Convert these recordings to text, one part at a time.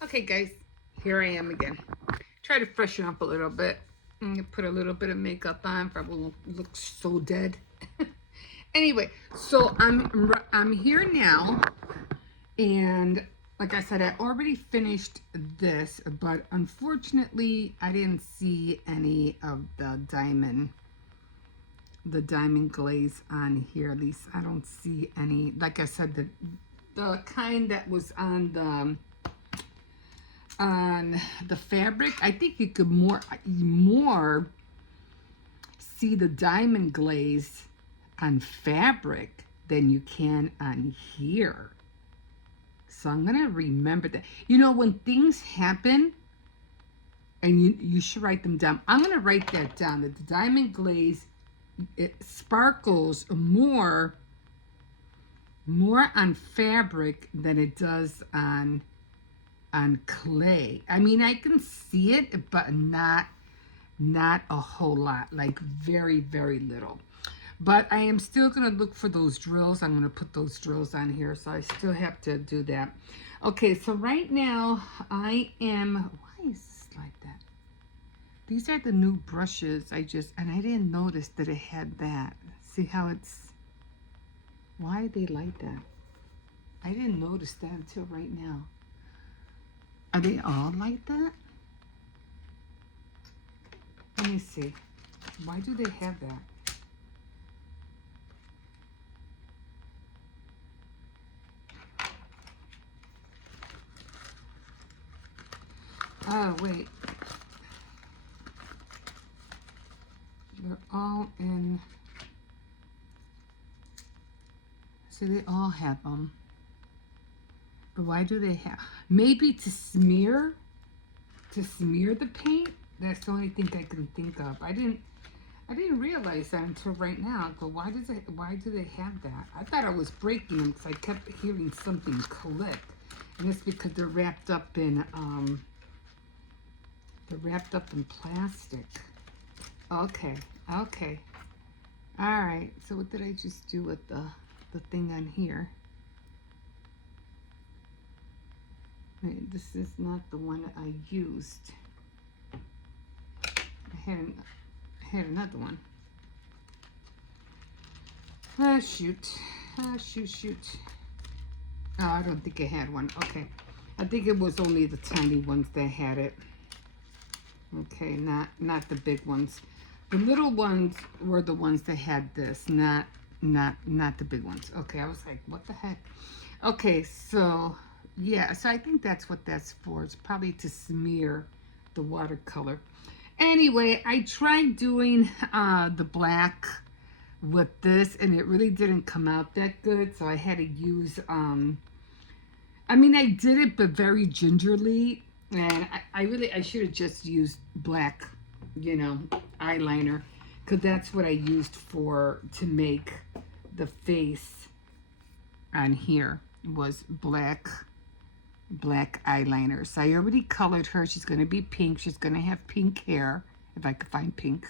Okay, guys, here I am again. Try to freshen up a little bit. Put a little bit of makeup on, probably won't look so dead. Anyway, so I'm here now, and like I said, I already finished this, but unfortunately, I didn't see any of the diamond glaze on here. At least I don't see any. Like I said, the kind that was on the fabric, I think you could more see the diamond glaze on fabric than you can on here. So I'm gonna remember that. You know, when things happen, and you should write them down. I'm gonna write that down. That the diamond glaze, it sparkles more on fabric than it does on clay. I mean, I can see it, but not a whole lot, like very, very little. But I am still going to look for those drills. I'm going to put those drills on here, so I still have to do that. Okay, so right now I am, why is this like that? These are the new brushes and I didn't notice that it had that. See how it's, why are they like that? I didn't notice that until right now. Are they all like that? Let me see. Why do they have that? Oh, wait. They're all in. See, they all have them. But why do they have? Maybe to smear the paint. That's the only thing I can think of. I didn't realize that until right now. But why do they have that? I thought I was breaking them because I kept hearing something click, and it's because they're wrapped up in plastic. Okay. All right. So what did I just do with the thing on here? Wait, this is not the one I used. I had another one. Shoot. Shoot. Oh, I don't think I had one. Okay. I think it was only the tiny ones that had it. Okay, not the big ones. The little ones were the ones that had this, not the big ones. Okay, I was like, what the heck? Okay, so yeah, so I think that's what that's for. It's probably to smear the watercolor. Anyway, I tried doing the black with this, and it really didn't come out that good. So I had to use, I mean, I did it, but very gingerly. And I should have just used black, eyeliner, because that's what I used to make the face on here was black eyeliner. So I already colored her. She's going to be pink. She's going to have pink hair, if I could find pink.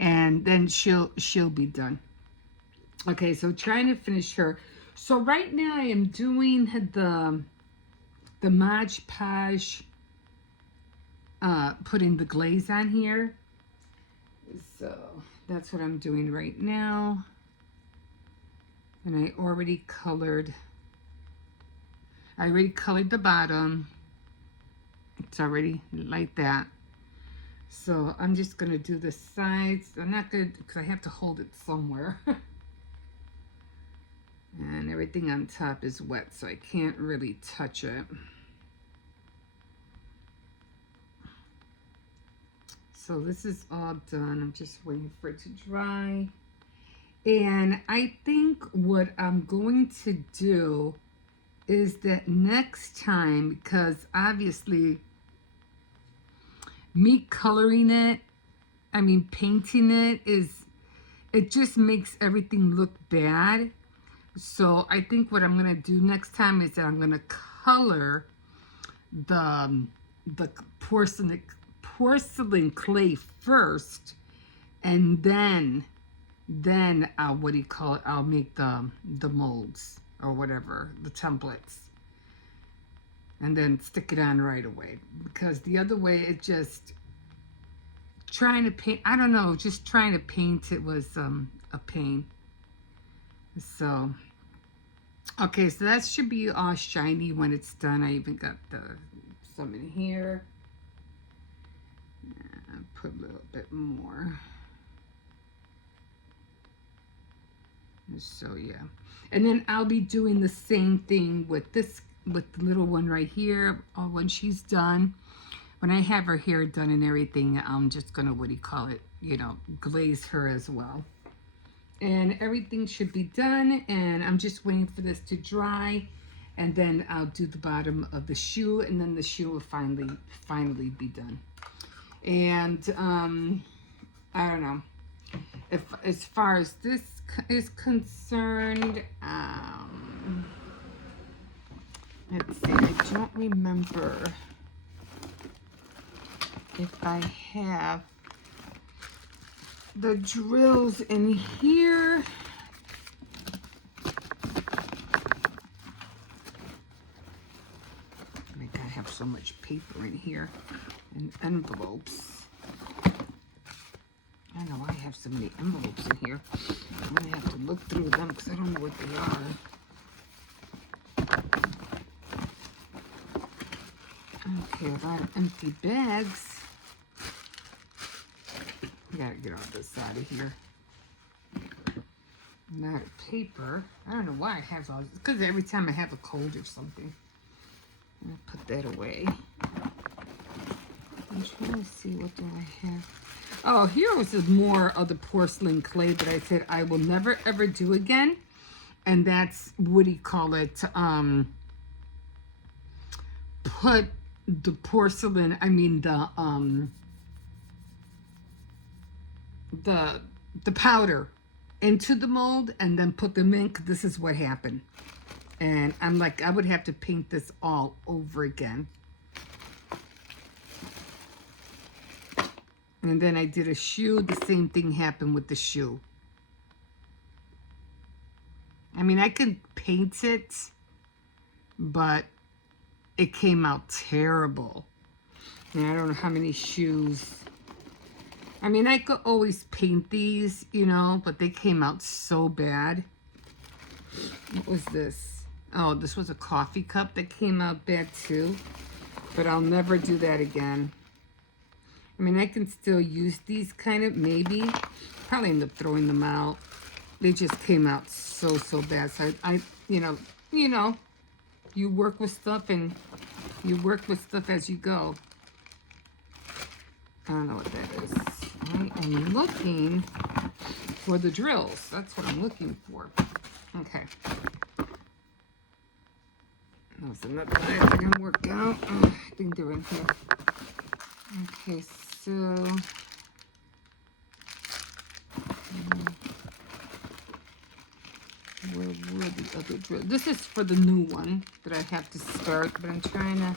And then she'll be done. Okay, so trying to finish her. So right now I am doing the Mod Podge, putting the glaze on here. So that's what I'm doing right now. And I already colored the bottom. It's already like that. So I'm just going to do the sides. I'm not going to, because I have to hold it somewhere. And everything on top is wet, so I can't really touch it. So this is all done. I'm just waiting for it to dry. And I think what I'm going to do is that next time, because obviously me coloring it, I mean painting it, it just makes everything look bad. So I think what I'm going to do next time is that I'm going to color the porcelain clay first, and then what do you call it? I'll make the molds or whatever, the templates. and then stick it on right away, because the other way it just trying to paint, I don't know, just trying to paint it was a pain. So okay, so that should be all shiny when it's done. I even got some in here. Put a little bit more. So yeah, and then I'll be doing the same thing with this, with the little one right here. When she's done, when I have her hair done and everything, I'm just gonna, what do you call it, you know, glaze her as well. And everything should be done, and I'm just waiting for this to dry, and then I'll do the bottom of the shoe, and then the shoe will finally be done. And I don't know, if as far as this is concerned, let's see, I don't remember if I have the drills in here. I gotta have so much paper in here and envelopes. I don't know why I have so many envelopes in here. I'm gonna have to look through them because I don't know what they are. Okay, a lot of empty bags. I gotta get all this out of here. A lot of paper. I don't know why I have all this. Because every time I have a cold or something. I'm gonna put that away. I'm trying to see, what do I have? Oh, here was more of the porcelain clay that I said I will never ever do again. And that's, what do you call it? Put the porcelain, I mean the powder into the mold and then put them in, 'cause this is what happened. And I'm like, I would have to paint this all over again. And then I did a shoe. The same thing happened with the shoe. I mean, I could paint it, but it came out terrible. And I don't know how many shoes. I mean, I could always paint these, you know, but they came out so bad. What was this? Oh, this was a coffee cup that came out bad too. But I'll never do that again. I mean, I can still use these kind of, maybe. Probably end up throwing them out. They just came out so bad. So I you know, you work with stuff and you work with stuff as you go. I don't know what that is. I am looking for the drills. That's what I'm looking for. Okay. That was another knife I didn't work out. Oh, I think they're in here. Okay, so where were the other drills? This is for the new one that I have to start, but I'm trying to,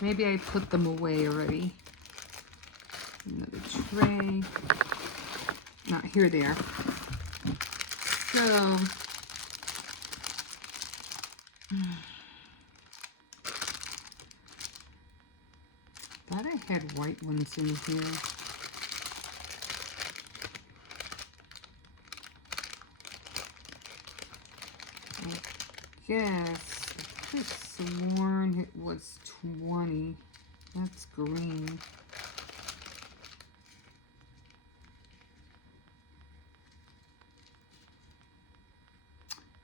maybe I put them away already. Another tray. No, here they are. So thought I had white ones in here. I guess I could have sworn it was 20. That's green.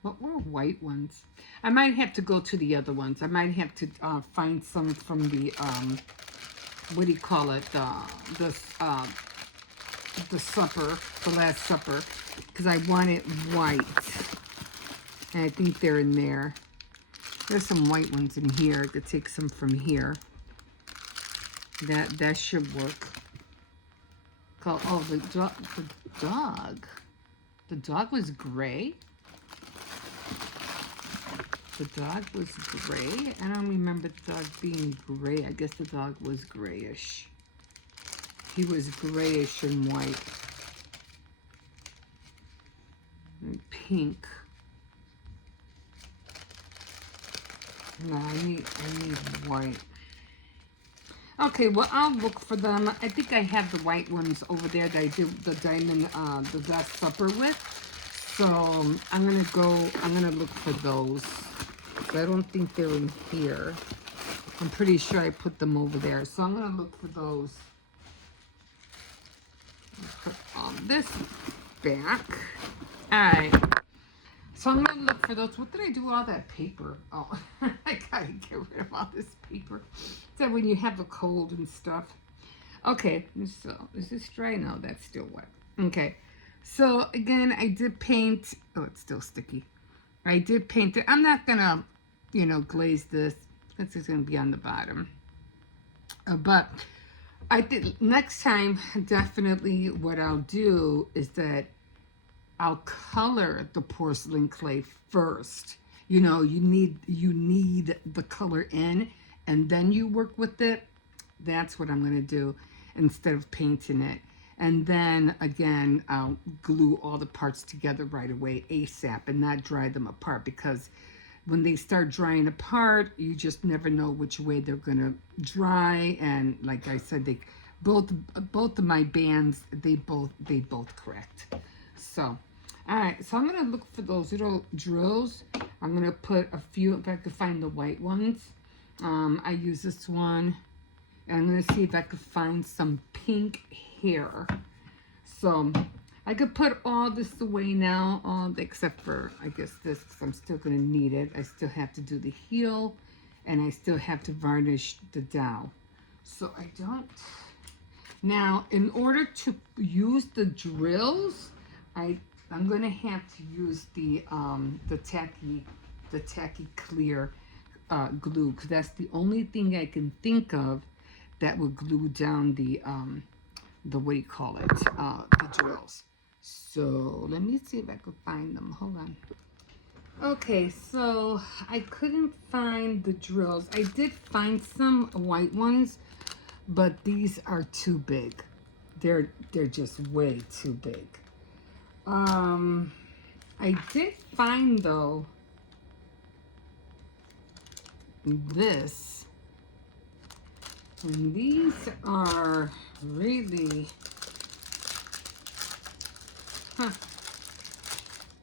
What were white ones? I might have to go to the other ones. I might have to find some from the what do you call it? The supper, the Last Supper, because I want it white, and I think they're in there. There's some white ones in here. I could take some from here. That should work. Oh, the dog. The dog was gray. The dog was gray. I don't remember the dog being gray. I guess the dog was grayish. He was grayish and white. And pink. No, I need white. Okay, well, I'll look for them. I think I have the white ones over there that I did the diamond, the Last Supper with. So I'm gonna look for those. So I don't think they're in here. I'm pretty sure I put them over there. So I'm gonna look for those. Put all this back. All right. So I'm gonna look for those. What did I do with all that paper? Oh, I gotta get rid of all this paper. So when you have a cold and stuff. Okay, so is this dry? No, that's still wet. Okay, so again, I did paint. Oh, it's still sticky. I did paint it. I'm not gonna, glaze this. This is gonna be on the bottom. But I think next time, definitely what I'll do is that I'll color the porcelain clay first. You need the color in, and then you work with it. That's what I'm going to do instead of painting it. And then again, I'll glue all the parts together right away ASAP and not dry them apart, because when they start drying apart, you just never know which way they're going to dry. And like I said, they both of my bands, they both correct. So, all right, so I'm going to look for those little drills. I'm going to put a few, if I could find the white ones. I use this one. And I'm going to see if I could find some pink hair. So, I could put all this away now, except for, I guess, this, because I'm still going to need it. I still have to do the heel, and I still have to varnish the dowel. So, I don't... Now, in order to use the drills, I'm going to have to use the tacky clear glue, because that's the only thing I can think of that would glue down the what do you call it, the drills. So let me see if I could find them. Hold on. Okay, so I couldn't find the drills. I did find some white ones, but these are too big. They're just way too big. I did find though this, and these are really,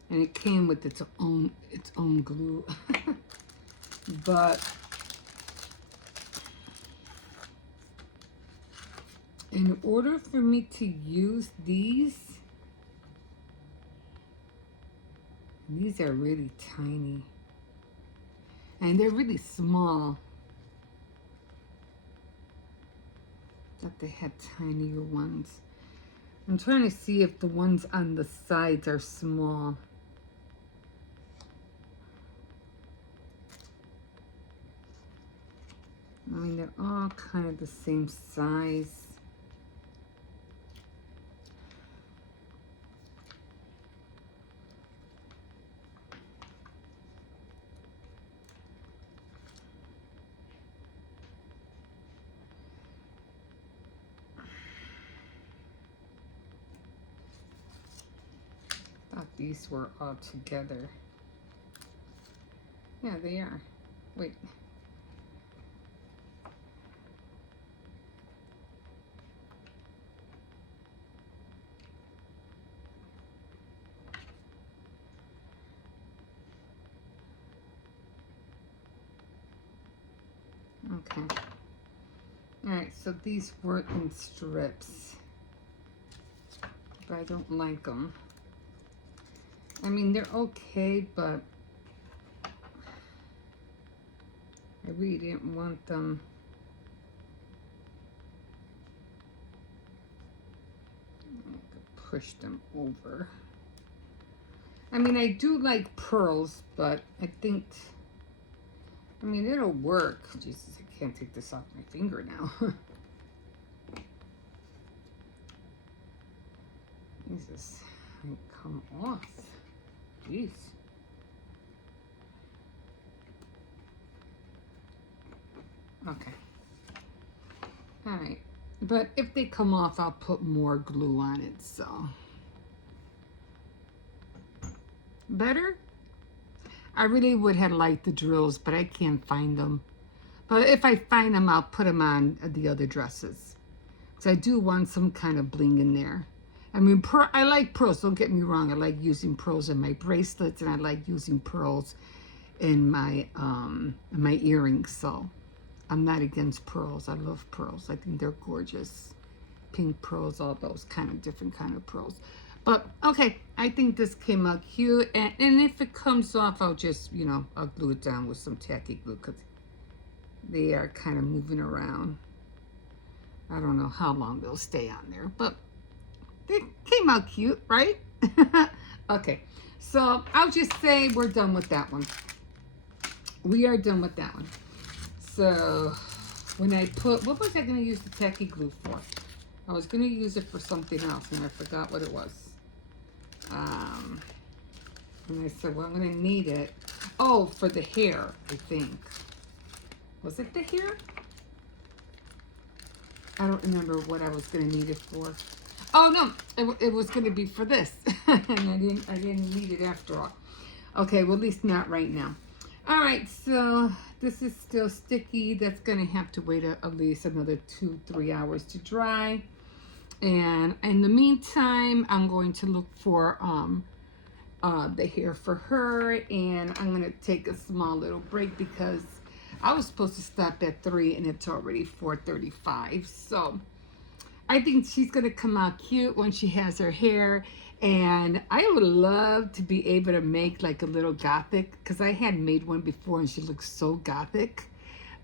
and it came with its own glue. But in order for me to use these are really tiny. And they're really small. Thought they had tinier ones. I'm trying to see if the ones on the sides are small. I mean, they're all kind of the same size. Thought these were all together. Yeah, they are. Wait. Okay. All right, so these were in strips, but I don't like them. I mean, they're okay, but I really didn't want them. I could push them over. I mean, I do like pearls, but I think, I mean, it'll work. Jesus, I can't take this off my finger now. Jesus, it come off. Jeez. Okay. All right. But if they come off, I'll put more glue on it, so. Better? I really would have liked the drills, but I can't find them. But if I find them, I'll put them on the other dresses. So I do want some kind of bling in there. I mean, I like pearls. Don't get me wrong. I like using pearls in my bracelets, and I like using pearls in my earrings. So I'm not against pearls. I love pearls. I think they're gorgeous. Pink pearls, all those kind of different kind of pearls. But okay, I think this came out cute. And if it comes off, I'll just, you know, I'll glue it down with some tacky glue because they are kind of moving around. I don't know how long they'll stay on there, but they came out cute, right? Okay, so I'll just say we're done with that one. We are done with that one. So when I put, what was I going to use the tacky glue for? I was going to use it for something else, and I forgot what it was. And I said, well, I'm going to need it. Oh, for the hair, I think. Was it the hair? I don't remember what I was going to need it for. Oh no, it was going to be for this, and I didn't need it after all. Okay, well at least not right now. All right, so this is still sticky. That's going to have to wait at least another 2-3 hours to dry. And in the meantime, I'm going to look for the hair for her, and I'm going to take a small little break because I was supposed to stop at 3 and it's already 4:35. So I think she's going to come out cute when she has her hair. And I would love to be able to make like a little gothic, because I had made one before and she looks so gothic.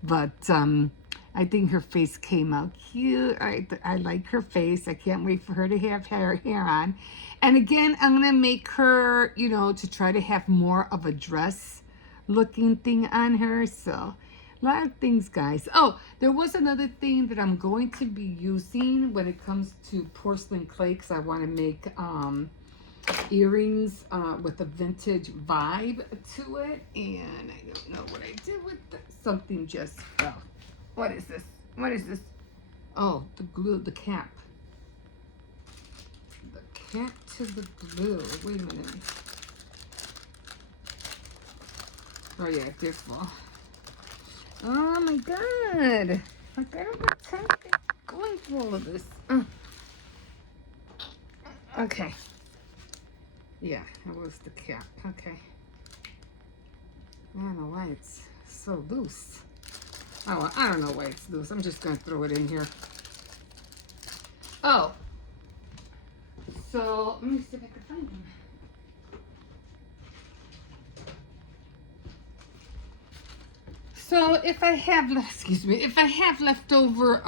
But I think her face came out cute. I like her face. I can't wait for her to have her hair on. And again, I'm going to make her, you know, to try to have more of a dress looking thing on her. So a lot of things, guys. Oh, there was another thing that I'm going to be using when it comes to porcelain clay, because I want to make earrings with a vintage vibe to it. And I don't know what I did with something just fell. What is this? What is this? Oh, the glue, the cap. The cap to the glue. Wait a minute. Oh yeah, this one. Oh my god. Like, I don't have time to get going through all of this. Okay. Yeah, that was the cap. Okay. I don't know why it's so loose. Oh, well, I don't know why it's loose. I'm just going to throw it in here. Oh. So, let me see if I can find them. So if I have, if I have leftover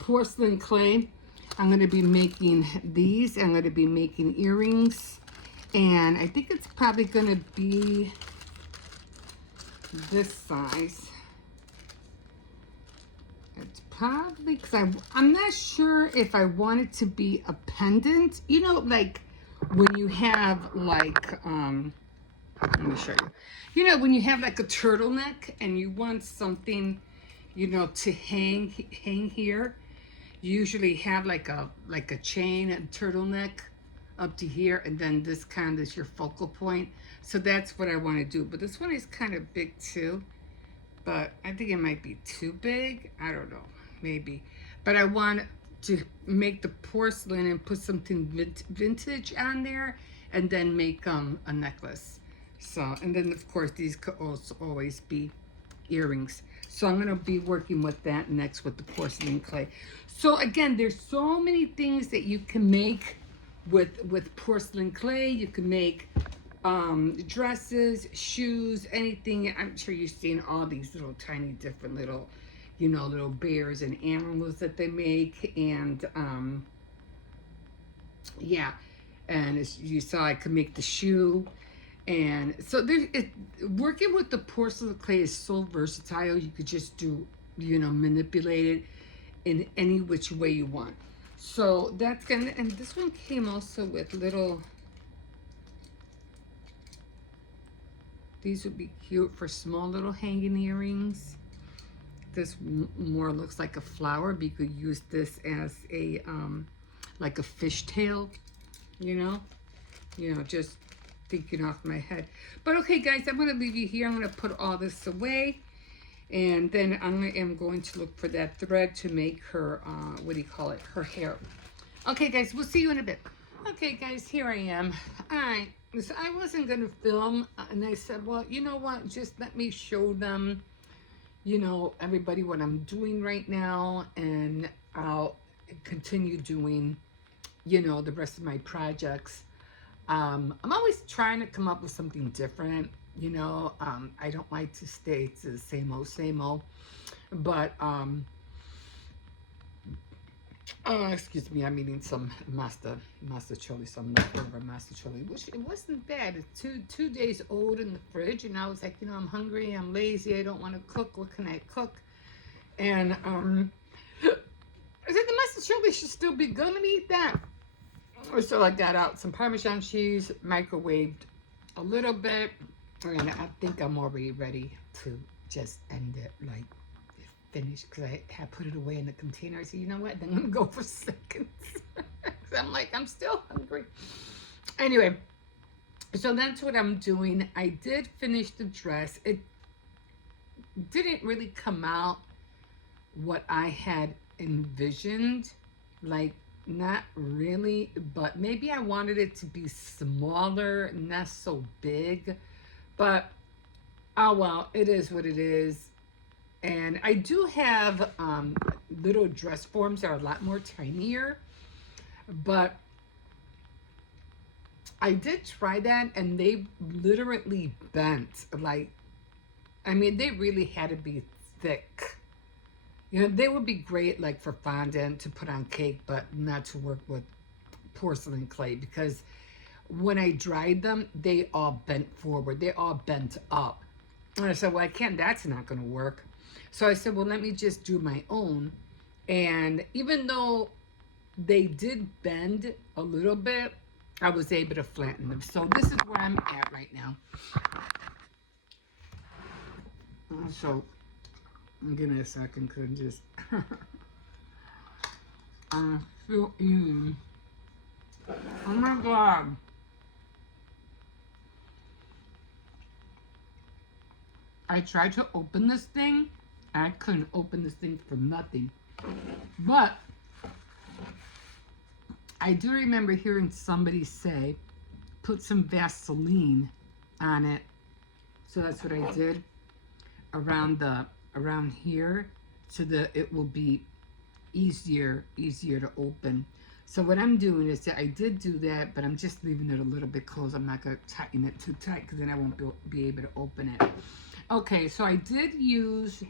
porcelain clay, I'm going to be making these. I'm going to be making earrings, and I think it's probably going to be this size. It's probably, because I'm not sure if I want it to be a pendant. You know, like when you have like let me show you. You know, when you have like a turtleneck and you want something, you know, to hang here, you usually have like a chain and turtleneck up to here, and then this kind of is your focal point. So that's what I want to do. But this one is kind of big too, but I think it might be too big. I don't know, maybe. But I want to make the porcelain and put something vintage on there, and then make a necklace. So, and then of course these could also always be earrings. So I'm going to be working with that next with the porcelain clay. So again, there's so many things that you can make with porcelain clay. You can make dresses, shoes, anything. I'm sure you've seen all these little tiny different little, you know, little bears and animals that they make. And yeah, and as you saw, I could make the shoe. And so working with the porcelain clay is so versatile. You could just do, you know, manipulate it in any which way you want. So that's gonna, and this one came also with little, these would be cute for small little hanging earrings. This more looks like a flower, but you could use this as a like a fishtail, you know, just thinking off my head. But okay, guys, I'm going to leave you here. I'm going to put all this away. And then I am going to look for that thread to make her, what do you call it, her hair. Okay, guys, we'll see you in a bit. Okay, guys, here I am. All right, so I wasn't going to film, and I said, well, you know what, just let me show them, you know, everybody what I'm doing right now, and I'll continue doing, you know, the rest of my projects. I'm always trying to come up with something different. You know, I don't like to stay to the same old, but, excuse me, I'm eating some chili, some leftover master chili, which it wasn't bad. It's two days old in the fridge, and I was like, you know, I'm hungry, I'm lazy, I don't want to cook, what can I cook? And, I said, the master chili should still be good, let me eat that. So I got out some Parmesan cheese, microwaved a little bit, and I think I'm already ready to just end it, like, finish, because I had put it away in the container. I said, you know what, then I'm going to go for seconds. I'm like, I'm still hungry. Anyway, so that's what I'm doing. I did finish the dress. It didn't really come out what I had envisioned, like, not really, but maybe I wanted it to be smaller, not so big. But, oh well, it is what it is. And I do have little dress forms that are a lot more tinier. But I did try that, and they literally bent. Like, I mean, they really had to be thick. You know, they would be great, like, for fondant to put on cake, but not to work with porcelain clay, because when I dried them, they all bent forward. They all bent up. And I said, well, I can't, that's not going to work. So I said, well, let me just do my own. And even though they did bend a little bit, I was able to flatten them. So this is where I'm at right now. So, give me a second, because I'm just feel easy. Oh my God. I tried to open this thing. I couldn't open this thing for nothing. But I do remember hearing somebody say, put some Vaseline on it. So that's what I did around here, so that it will be easier to open. So what I'm doing is that I did do that, but I'm just leaving it a little bit closed. I'm not going to tighten it too tight, because then I won't be able to open it. Okay, so I did use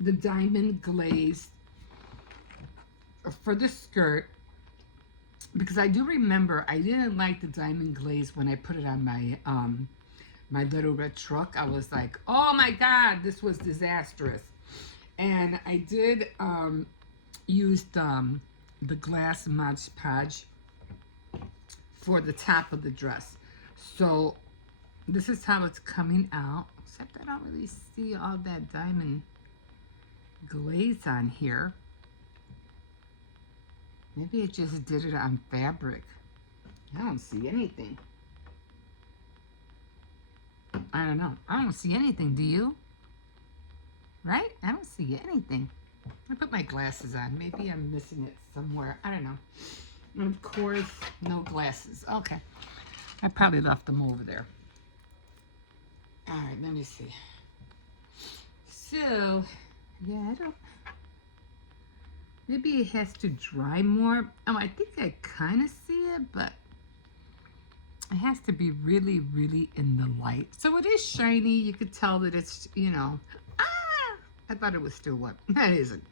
the diamond glaze for the skirt, because I do remember I didn't like the diamond glaze when I put it on my my little red truck. I was like, oh my God, this was disastrous. And I did use the glass Mod Podge for the top of the dress. So this is how it's coming out, except I don't really see all that diamond glaze on here. Maybe it just did it on fabric. I don't see anything. I don't know. I don't see anything, do you? Right? I don't see anything. I put my glasses on. Maybe I'm missing it somewhere. I don't know. And of course, no glasses. Okay. I probably left them over there. All right, let me see. So, yeah, I don't... Maybe it has to dry more. Oh, I think I kind of see it, but it has to be really, really in the light. So it is shiny. You could tell that it's, you know... Ah! I thought it was still what? That isn't.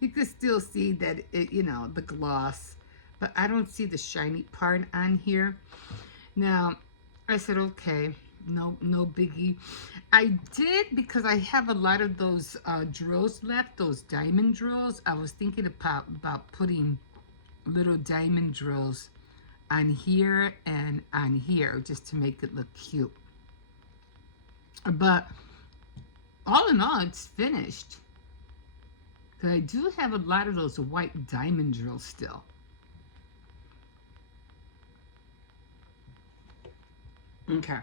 You could still see that, it, you know, the gloss. But I don't see the shiny part on here. Now, I said, okay, no biggie. I did, because I have a lot of those drills left, those diamond drills. I was thinking about putting little diamond drills on here and on here, just to make it look cute. But all in all, it's finished. Because I do have a lot of those white diamond drills still. Okay.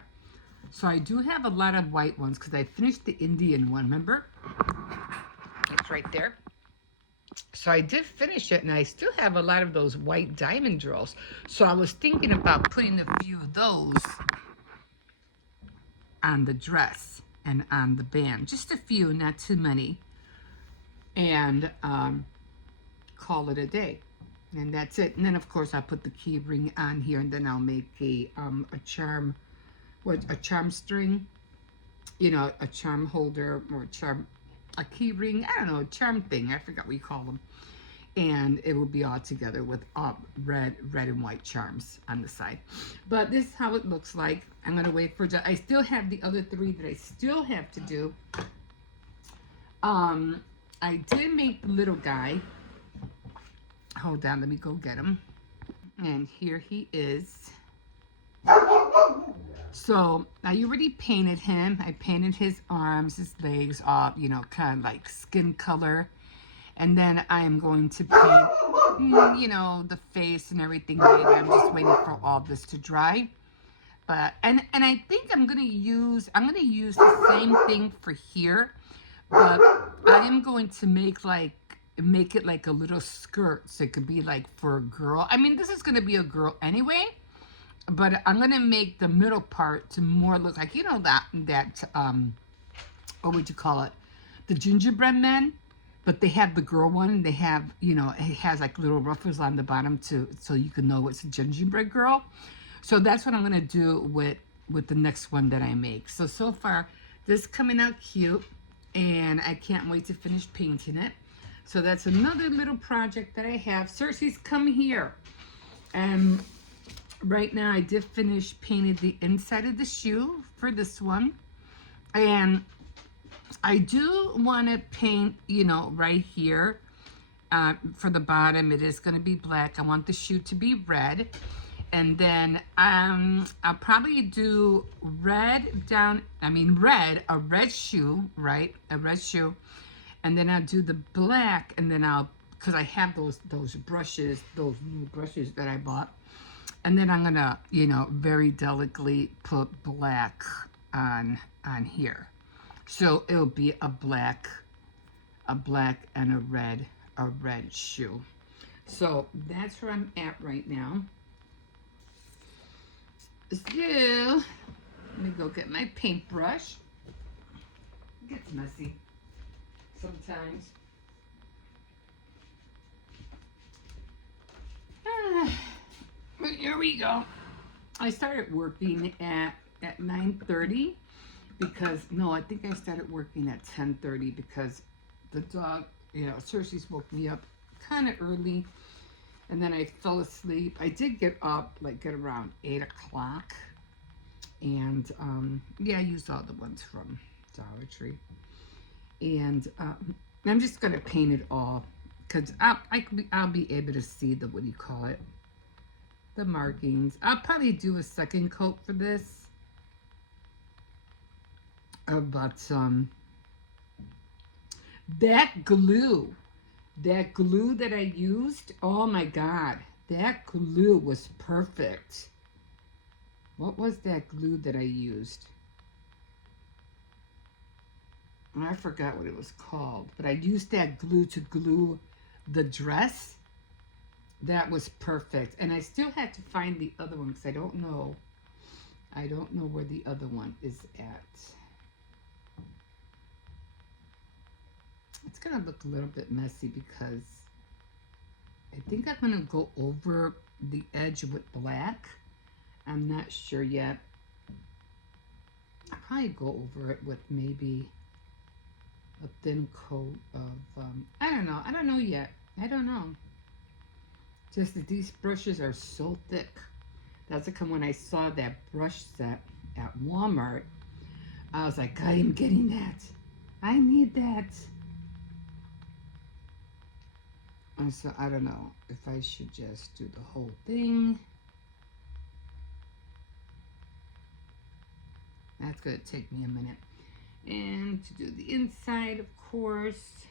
So I do have a lot of white ones because I finished the Indian one, remember? It's right there. So I did finish it, and I still have a lot of those white diamond drills. So I was thinking about putting a few of those on the dress and on the band. Just a few, not too many. And call it a day. And that's it. And then, of course, I'll put the key ring on here, and then I'll make a charm, a charm string, you know, a charm holder or a key ring. I don't know, a charm thing. I forgot what you call them. And it will be all together with red and white charms on the side. But this is how it looks like. I'm gonna wait for I still have the other 3 that I still have to do. I did make the little guy. Hold on, let me go get him. And here he is. So I already painted him. I painted his arms, his legs, all, you know, kind of like skin color. And then I am going to paint, you know, the face and everything later. I'm just waiting for all this to dry. But and I think I'm gonna use the same thing for here, but I am going to make it like a little skirt, so it could be like for a girl. I mean, this is gonna be a girl anyway, but I'm gonna make the middle part to more look like, you know, that what would you call it, the gingerbread men, but they have the girl one, and they have, you know, it has like little ruffles on the bottom too, so you can know it's a gingerbread girl. So that's what I'm gonna do with the next one that I make. So far this is coming out cute, and I can't wait to finish painting it. So that's another little project that I have. Cersei's, come here. And right now I did finish painting the inside of the shoe for this one, and I do want to paint, you know, right here for the bottom. It is going to be black. I want the shoe to be red. And then I'll probably do red down, a red shoe, right? A red shoe. And then I'll do the black, and then because I have those brushes, those new brushes that I bought. And then I'm gonna, you know, very delicately put black on here. So it'll be a black and a red shoe. So that's where I'm at right now. So let me go get my paintbrush. It gets messy sometimes. But here we go. I started working at 9:30 because, no, I think I started working at 10:30 because the dog, you know, Cersei's woke me up kind of early, and then I fell asleep. I did get up like at around 8 o'clock, and yeah, I used all the ones from Dollar Tree, and I'm just gonna paint it all because I'll be able to see the, what do you call it, the markings. I'll probably do a second coat for this, but that glue that I used, oh my god, that glue was perfect. What was that glue that I used? I forgot what it was called, but I used that glue to glue the dress. That was perfect. And I still had to find the other one because I don't know where the other one is at. It's gonna look a little bit messy because I think I'm gonna go over the edge with black. I'm not sure yet. I'll probably go over it with maybe a thin coat of I don't know yet. I don't know. Just that these brushes are so thick. That's like when I saw that brush set at Walmart, I was like, I am getting that. I need that. And so I don't know if I should just do the whole thing. That's gonna take me a minute. And to do the inside, of course.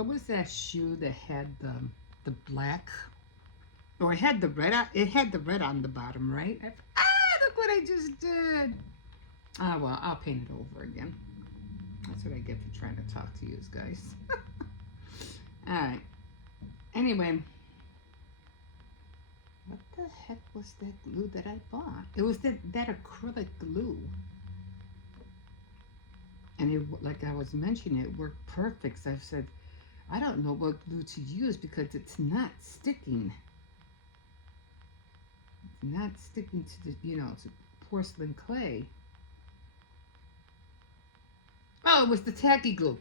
what was that shoe that had the black, or it had the red on, it had the red on the bottom, right? Look what I just did. Ah, well, I'll paint it over again. That's what I get for trying to talk to you guys. All right. Anyway, what the heck was that glue that I bought? It was that acrylic glue. And it, like I was mentioning, it worked perfect. So I said, I don't know what glue to use because it's not sticking. It's not sticking to the, you know, to porcelain clay. Oh, it was the tacky glue.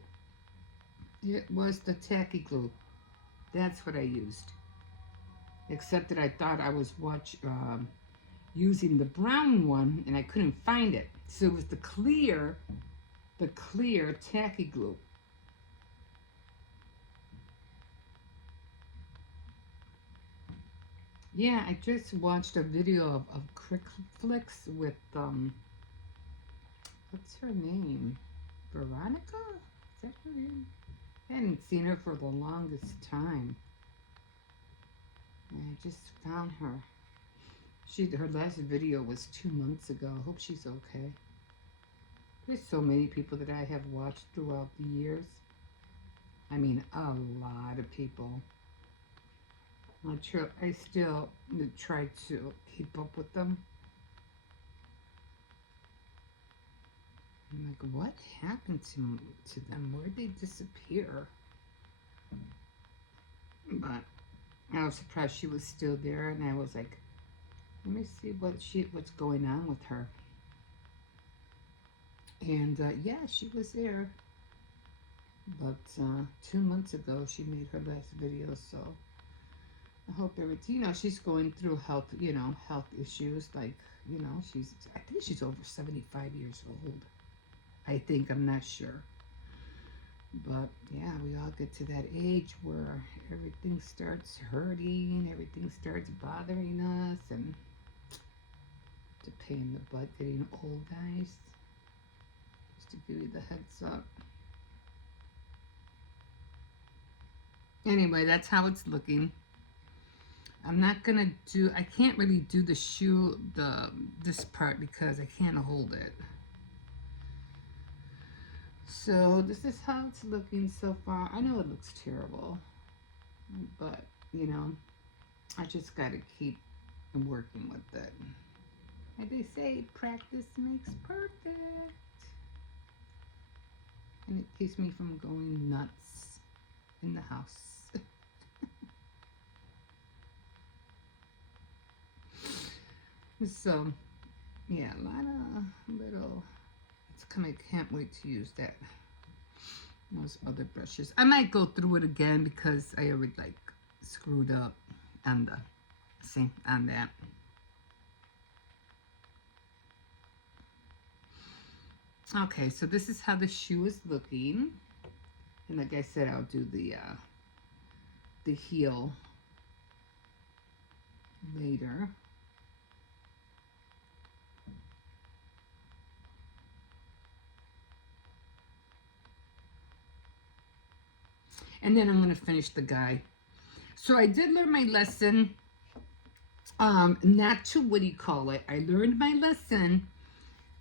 It was the tacky glue. That's what I used. Except that I thought I was using the brown one and I couldn't find it. So it was the clear tacky glue. Yeah, I just watched a video of Crick Flicks with, what's her name? Veronica? Is that her name? I hadn't seen her for the longest time. I just found her. Her last video was 2 months ago. I hope she's okay. There's so many people that I have watched throughout the years. I mean, a lot of people. I still try to keep up with them. I'm like, what happened to them? Where'd they disappear? But I was surprised she was still there, and I was like, let me see what's going on with her. And yeah, she was there. But 2 months ago, she made her last video, so I hope everything, you know, she's going through health issues, like, you know, I think she's over 75 years old. I think, I'm not sure. But yeah, we all get to that age where everything starts hurting, everything starts bothering us, and it's a pain in the butt getting old, guys. Just to give you the heads up. Anyway, that's how it's looking. I'm not gonna do, I can't really do the shoe, this part, because I can't hold it. So this is how it's looking so far. I know it looks terrible, but you know, I just gotta keep working with it. Like they say, practice makes perfect. And it keeps me from going nuts in the house. So, yeah, a lot of little, I can't wait to use those other brushes. I might go through it again because I already like screwed up on that. Okay, so this is how the shoe is looking. And like I said, I'll do the heel later. And then I'm going to finish the guy. So I did learn my lesson, not to, what do you call it? I learned my lesson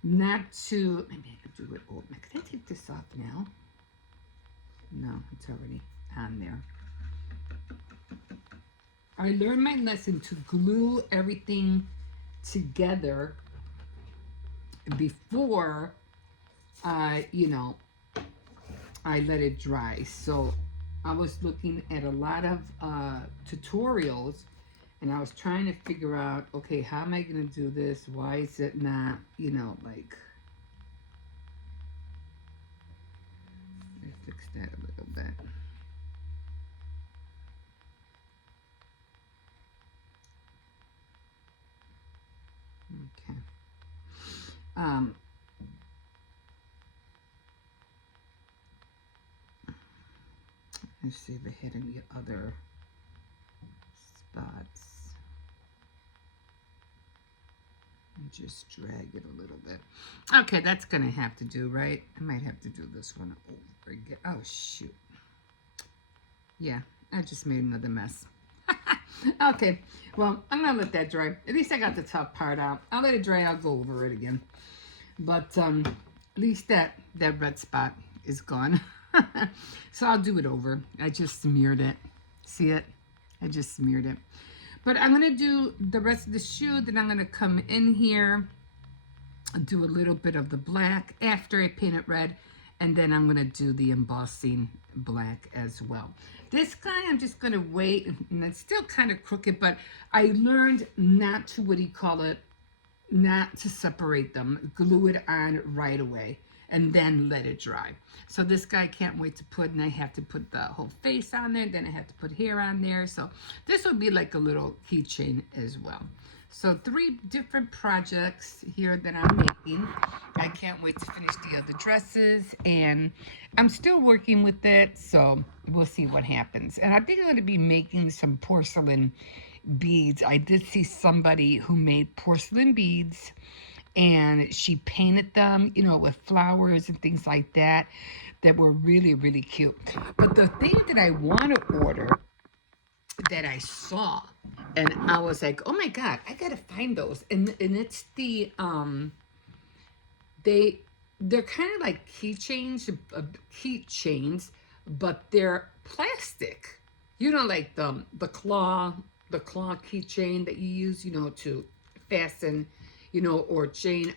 not to, maybe I could do it old. Can I take this off now? No, it's already on there. I learned my lesson to glue everything together before I let it dry. So I was looking at a lot of tutorials, and I was trying to figure out, okay, how am I going to do this? Why is it not, like, let me fix that a little bit. Okay. Let's see if I hit any other spots. And just drag it a little bit. Okay, that's gonna have to do, right? I might have to do this one over again. Oh shoot. Yeah, I just made another mess. Okay, well, I'm gonna let that dry. At least I got the top part out. I'll let it dry. I'll go over it again. But at least that red spot is gone. So I'll do it over. I just smeared it. See it? I just smeared it. But I'm gonna do the rest of the shoe. Then I'm gonna come in here, do a little bit of the black after I paint it red, and then I'm gonna do the embossing black as well. This guy, I'm just gonna wait, and it's still kind of crooked, but I learned not to, what do you call it, not to separate them, glue it on right away, and then let it dry. So this guy can't wait to put, and I have to put the whole face on there, then I have to put hair on there. So this will be like a little keychain as well. So 3 different projects here that I'm making. I can't wait to finish the other dresses, and I'm still working with it, so we'll see what happens. And I think I'm going to be making some porcelain beads. I did see somebody who made porcelain beads, and she painted them, you know, with flowers and things like that, that were really, really cute. But the thing that I want to order, that I saw, and I was like, oh my God, I gotta find those. And it's the they're kind of like keychains, but they're plastic. You know, like the claw keychain that you use, you know, to fasten, you know, or chain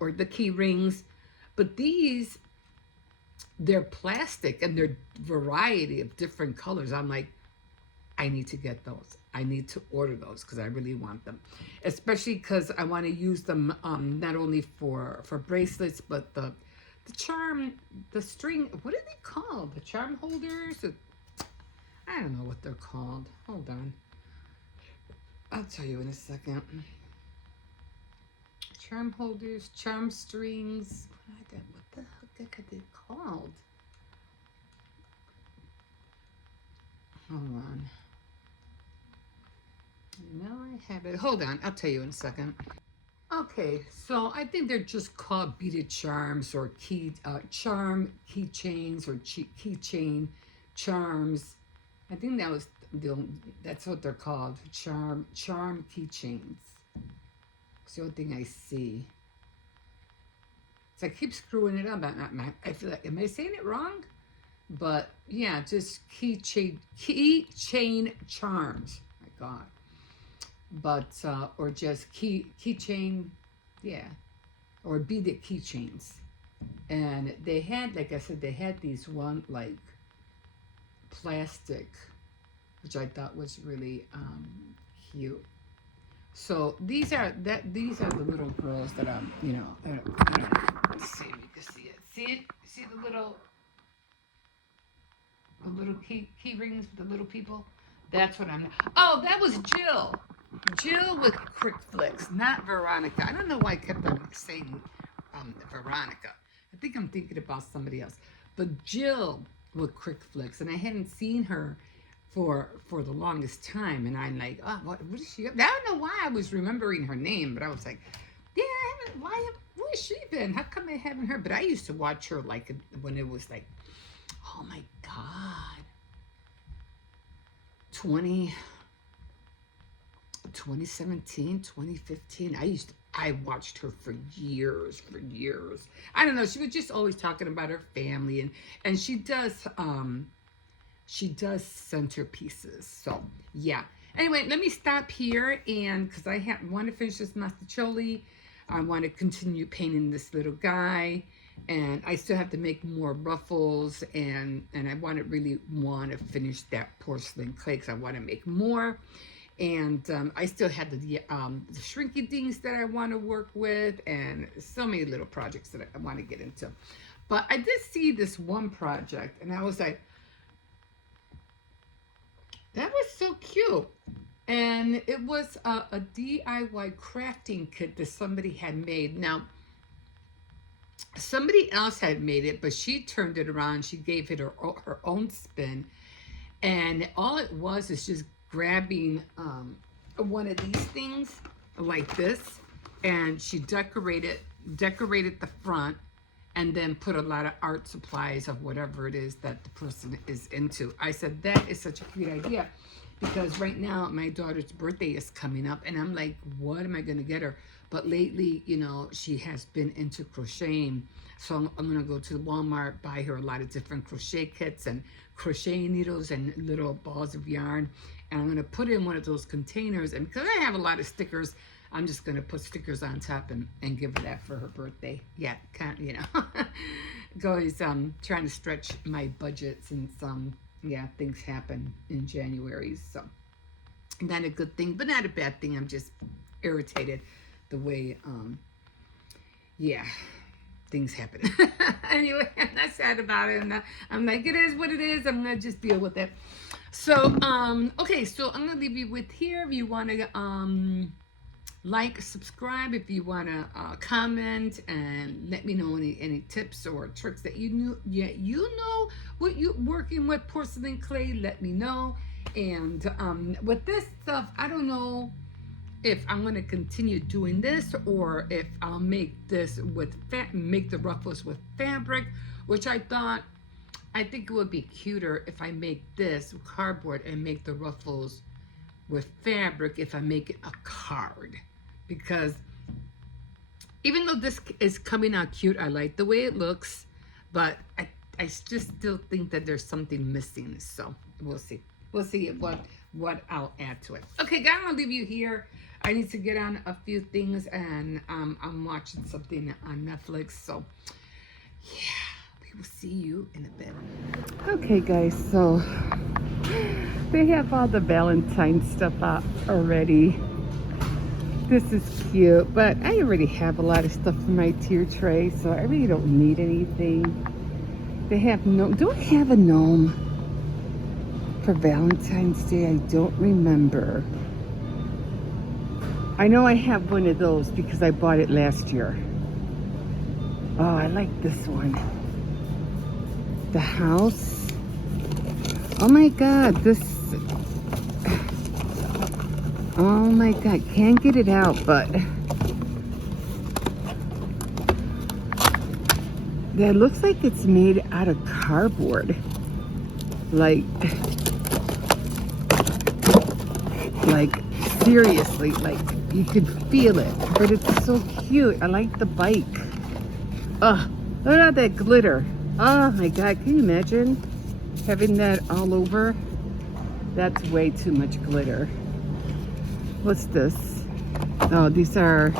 or the key rings. But these, they're plastic, and they're variety of different colors. I'm like, I need to get those. I need to order those because I really want them, especially because I want to use them not only for bracelets, but the charm, the string. What are they called? The charm holders? I don't know what they're called. Hold on, I'll tell you in a second. Charm holders, charm strings. What the heck are they called? Hold on. No, I have it. Hold on, I'll tell you in a second. Okay, so I think they're just called beaded charms, or charm keychains, or keychain charms. I think that's what they're called. Charm keychains. It's the only thing I see. So I keep screwing it up. I feel like, am I saying it wrong? But yeah, just keychain charms. My God. But or just keychain, yeah, or beaded keychains. And they had, like I said, they had these one like plastic, which I thought was really cute. So these are the little girls that I'm, you know, I don't know. Let's see if you can see it. See it? See the little key rings with the little people? That's what I'm. Oh, that was Jill. Jill with Quick Flicks, not Veronica. I don't know why I kept on saying Veronica. I think I'm thinking about somebody else. But Jill with Quick Flicks, and I hadn't seen her for the longest time, and I'm like, oh, what is she up? I don't know why I was remembering her name, but I was like, yeah, where has she been? How come I haven't heard? But I used to watch her like when it was like, oh my God, 2017, 2015. I watched her for years. I don't know. She was just always talking about her family, and she does centerpieces. So yeah. Anyway, let me stop here, and because I want to finish this Masticholi, I want to continue painting this little guy, and I still have to make more ruffles, and I really want to finish that porcelain clay because I want to make more. And I still have the shrinky things that I want to work with, and so many little projects that I want to get into. But I did see this one project, and I was like, that was so cute. And it was a DIY crafting kit that somebody had made. Now, somebody else had made it, but she turned it around. She gave it her own spin. And all it was is just grabbing one of these things like this, and she decorated the front, and then put a lot of art supplies of whatever it is that the person is into. I said, that is such a cute idea, because right now my daughter's birthday is coming up, and I'm like, what am I going to get her? But lately, you know, she has been into crocheting. So I'm going to go to Walmart, buy her a lot of different crochet kits and crochet needles and little balls of yarn. And I'm going to put it in one of those containers. And because I have a lot of stickers, I'm just going to put stickers on top and give her that for her birthday. Yeah, can't, you know. Always trying to stretch my budget since, yeah, things happen in January. So not a good thing, but not a bad thing. I'm just irritated the way, yeah, things happen. Anyway, I'm not sad about it. I'm like, it is what it is. I'm going to just deal with it. So, okay, so I'm going to leave you with here. If you want to, like, subscribe, if you want to comment and let me know any tips or tricks that you knew, you know what you working with porcelain clay, let me know. And with this stuff, I don't know if I'm going to continue doing this or if I'll make this with make the ruffles with fabric, which I think it would be cuter if I make this with cardboard and make the ruffles with fabric if I make it a card. Because even though this is coming out cute, I like the way it looks, but I just still think that there's something missing. So we'll see. We'll see what I'll add to it. Okay, guys, I'm gonna leave you here. I need to get on a few things, and I'm watching something on Netflix. So yeah, we will see you in a bit. Okay, guys, so they have all the Valentine stuff out already. This is cute, but I already have a lot of stuff in my tier tray, so I really don't need anything. They have no, do I have a gnome for Valentine's Day? I don't remember. I know I have one of those because I bought it last year. Oh, I like this one. The house. Oh my God, this. Oh my God, can't get it out, but that looks like it's made out of cardboard. Like seriously, like you could feel it, but it's so cute. I like the bike. Oh, look at that glitter. Oh my God, can you imagine having that all over? That's way too much glitter. What's this? Oh, these are,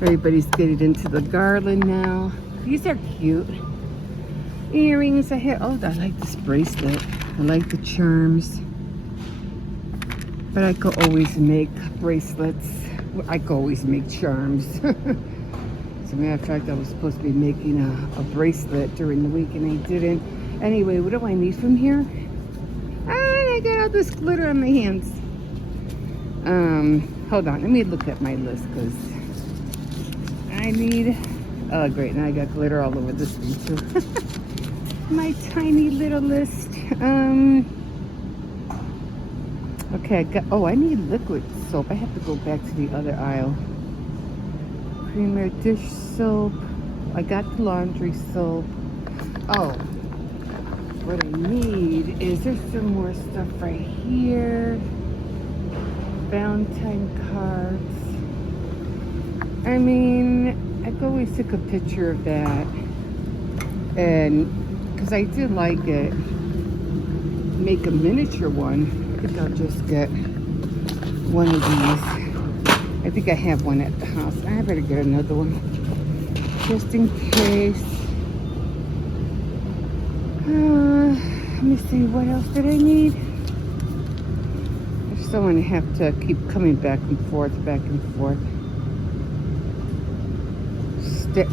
everybody's getting into the garland now. These are cute. Earrings I have. Oh, I like this bracelet. I like the charms. But I could always make bracelets. I could always make charms. As a matter of fact, I was supposed to be making a bracelet during the week and I didn't. Anyway, what do I need from here? I got all this glitter on my hands. Hold on, let me look at my list because I need, oh great, now I got glitter all over this thing too. My tiny little list. Okay, I got, oh, I need liquid soap. I have to go back to the other aisle. Creamer dish soap. I got the laundry soap. Oh, what I need is, there's some more stuff right here. Valentine cards. I mean, I could always take a picture of that, and because I did like it, make a miniature one. I think I'll just get one of these. I think I have one at the house. I better get another one just in case. Let me see, what else did I need? I just don't want to have to keep coming back and forth, back and forth.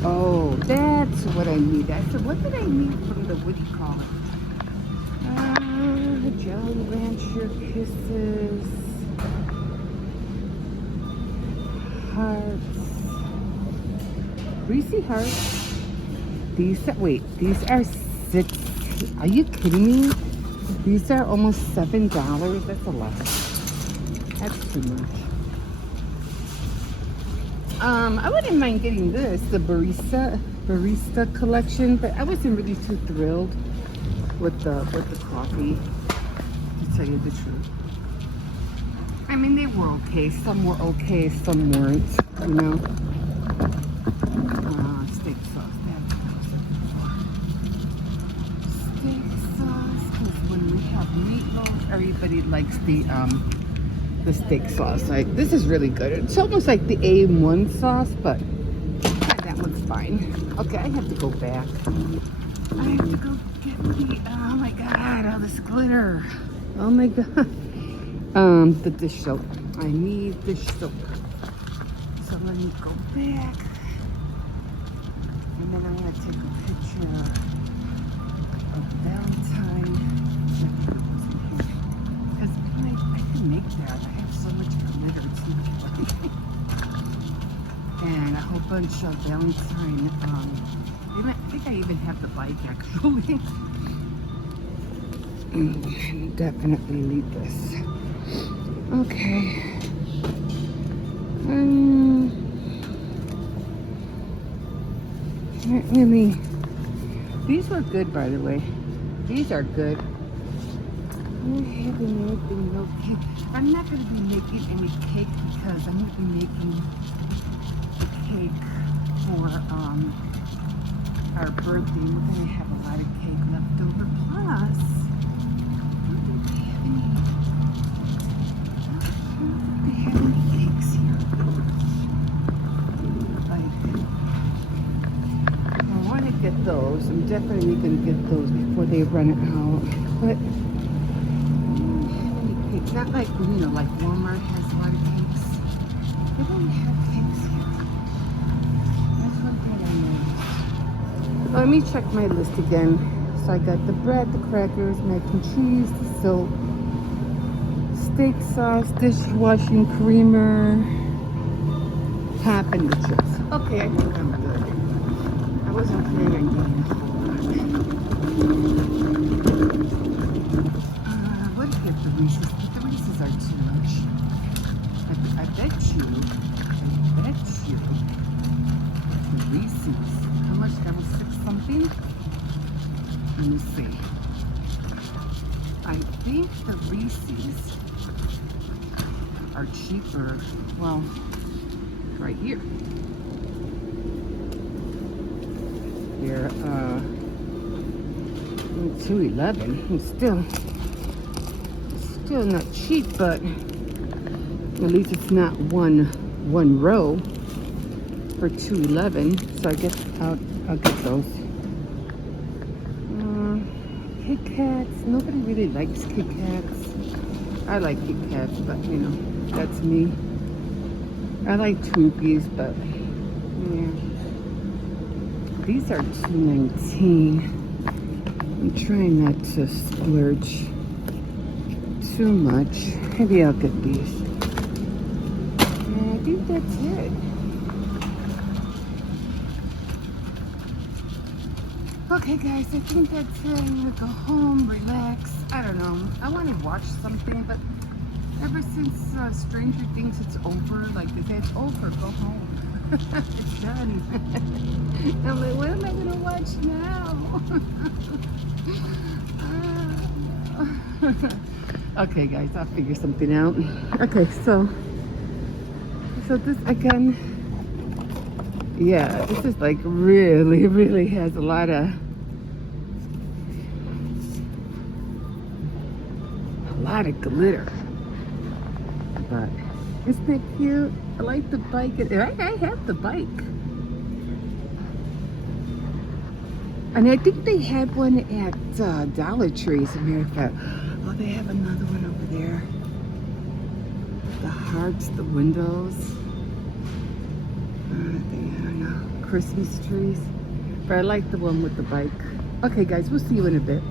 Oh, that's what I need. I said, what did I need from the, what do you call it? Jolly Rancher Kisses. Hearts. Greasy hearts. These are, wait, these are $6. Are you kidding me? These are almost $7. That's a lot. That's too much. I wouldn't mind getting this, the barista. barista collection, but I wasn't really too thrilled with the coffee, to tell you the truth. I mean, they were okay. Some were okay, some weren't, you know. Steak sauce. That's what I was looking for. Steak sauce, because when we have meatloaf, everybody likes the steak sauce. Like, this is really good. It's almost like the A1 sauce, but that one's fine. Okay, I have to go back. I have to go get the, oh my god, all this glitter. Oh my god. The dish soap. I need dish soap. So let me go back. And then I'm going to take a picture of Valentine. Because I can make that. I have so much glitter too. And a whole bunch of Valentine. I think I even have the bike actually. Definitely need this. Okay. Not really. These were good, by the way. These are good. No cake. I'm not going to be making any cake because I'm going to be making the cake for our birthday. We're going to have a lot of cake left over. Plus, they have any cakes here. I want to get those. I'm definitely going to get those before they run out. But not like, you know, like Walmart has a lot of cakes. They don't have cakes here. That's one thing I noticed. Let me check my list again. So I got the bread, the crackers, mac and cheese, the soap, steak sauce, dishwashing creamer, pop, and the chips. Okay, I think I'm good. I wasn't planning on getting a whole lot. What if the Reese's? The Reese's are too much. I bet you, the Reese's, how much? That was 6 something? Let me see. I think the Reese's are cheaper. Well, right here. They're $2.11. Still not cheap, but at least it's not one row for $2.11. So I guess I'll get those. Kit Kats. Nobody really likes Kit Kats. I like Kit Kats, but you know, that's me. I like Twinkies, but yeah. These are $2.19. I'm trying not to splurge too much. Maybe I'll get these. Yeah, I think that's it. Okay, guys, I think that's it. I'm gonna go home, relax. I don't know. I want to watch something, but ever since Stranger Things, it's over. Like they say, it's over. Go home. It's done. I'm like, what am I gonna watch now? Okay, guys, I'll figure something out. Okay, so this again, yeah, this is like really has a lot of glitter, but isn't it cute? I like the bike. I have the bike, and I think they had one at Dollar Tree, as a matter of fact. Oh, they have another one over there. The hearts, the windows. I don't know, Christmas trees. But I like the one with the bike. Okay, guys, we'll see you in a bit.